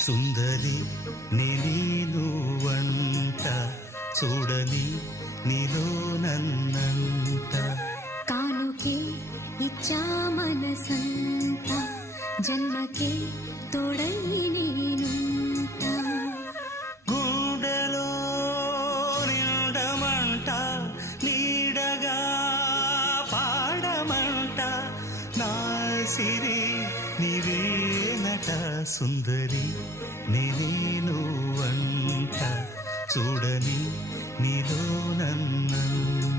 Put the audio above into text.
సుందరి నేను వంట చూడని నీలో నన్నంట కానుకే ఇచ్చా మనసంత జన్మకే తోడై నేనుంట గుండెలో నిండమంట నీడగా పాడమంట నా సిరి నీవేనట సుందరి నేను వంట చూడని నీలో నన్నంట